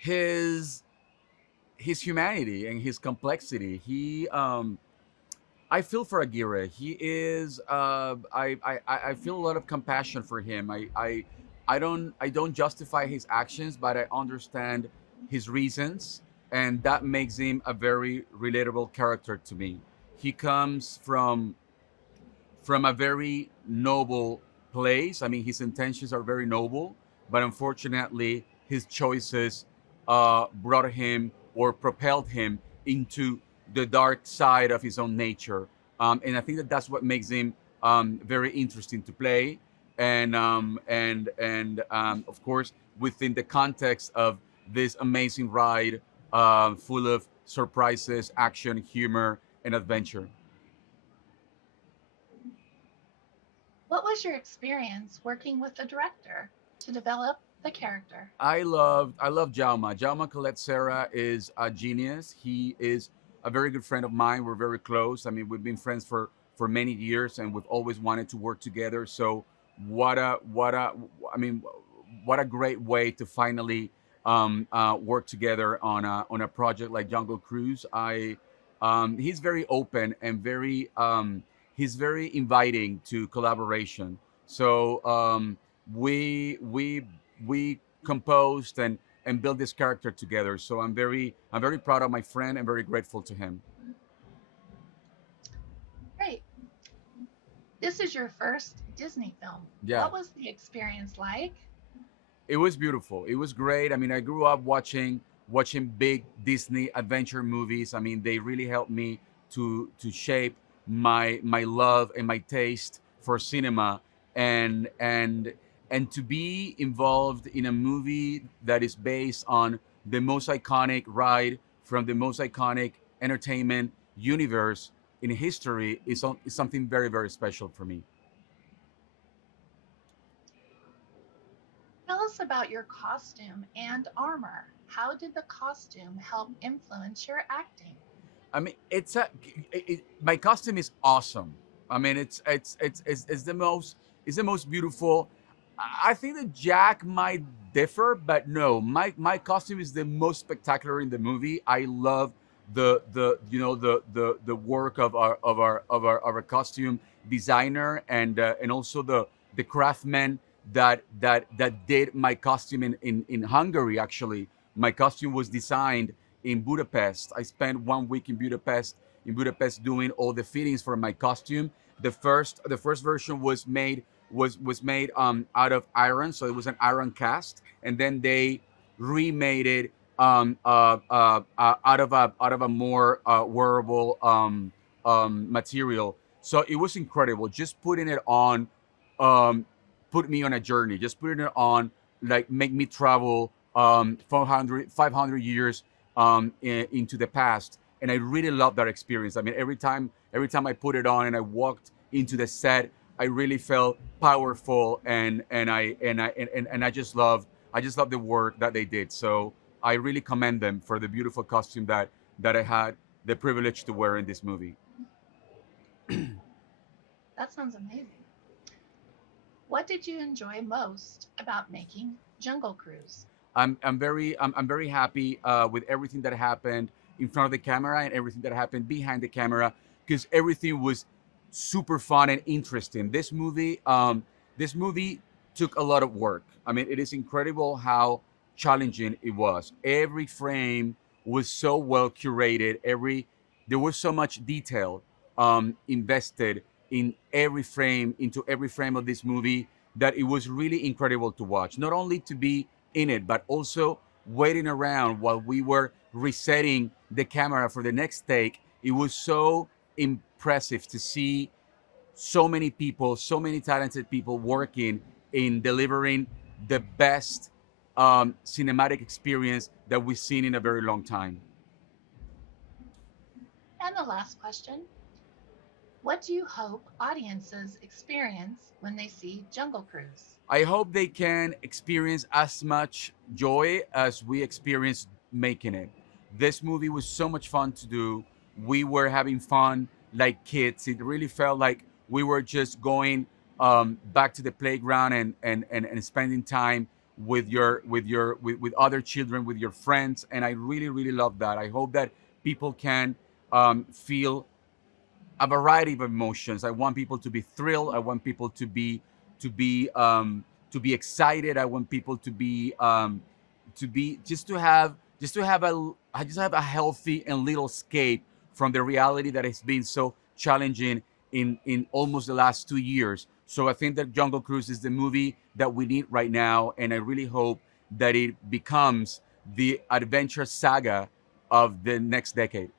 his his humanity and his complexity. I feel for Aguirre. He is. I feel a lot of compassion for him. I don't justify his actions, but I understand his reasons, and that makes him a very relatable character to me. He comes from a very noble place. I mean, his intentions are very noble, but unfortunately, his choices brought him or propelled him into the dark side of his own nature. And I think that that's what makes him very interesting to play. And of course, within the context of this amazing ride, full of surprises, action, humor, and adventure. What was your experience working with the director to develop the character? I love Jauma. Jauma Colette Serra is a genius. He is a very good friend of mine. We're very close. I mean, we've been friends for many years, and we've always wanted to work together. So what a I mean, what a great way to finally work together on a project like Jungle Cruise. I He's very open and very he's very inviting to collaboration. So we composed and built this character together. So I'm very proud of my friend and very grateful to him. Great. This is your first Disney film. Yeah, What was the experience like? it was beautiful. It was great. I mean, I grew up watching big Disney adventure movies. I mean, they really helped me to shape my love and my taste for cinema, and and and to be involved in a movie that is based on the most iconic ride from the most iconic entertainment universe in history is something very special for me. Tell us about your costume and armor. How did the costume help influence your acting? I mean, my costume is awesome. I mean, it's the most beautiful. I think that Jack might differ, but no, my costume is the most spectacular in the movie. I love the the work of our costume designer, and also the craftsman that did my costume in Hungary. Actually, my costume was designed in Budapest. I spent 1 week in Budapest doing all the fittings for my costume. The first version was made out of iron, so it was an iron cast, and then they remade it out of a more wearable material. So it was incredible. Just putting it on um, put me on a journey. Just putting it on, like, make me travel 500 years into the past, and I really love that experience. I mean, every time I put it on and I walked into the set, I really felt powerful, and I just love the work that they did. So I really commend them for the beautiful costume that I had the privilege to wear in this movie. That sounds amazing. What did you enjoy most about making Jungle Cruise? I'm very happy with everything that happened in front of the camera and everything that happened behind the camera, because everything was super fun and interesting. This movie took a lot of work. I mean, it is incredible how challenging it was. Every frame was so well curated. There was so much detail invested in every frame, into every frame of this movie, that it was really incredible to watch. Not only to be in it, but also waiting around while we were resetting the camera for the next take. It was so impressive to see so many people, so many talented people working in delivering the best cinematic experience that we've seen in a very long time. And the last question, what do you hope audiences experience when they see Jungle Cruise? I hope they can experience as much joy as we experienced making it. This movie was so much fun to do. We were having fun like kids. It really felt like we were just going back to the playground and spending time with other children, with your friends, and I really love that. I hope that people can feel a variety of emotions. I want people to be thrilled. I want people to be to be excited. I want people to be just have a healthy and little escape from the reality that has been so challenging in almost the last 2 years. So I think that Jungle Cruise is the movie that we need right now, and I really hope that it becomes the adventure saga of the next decade.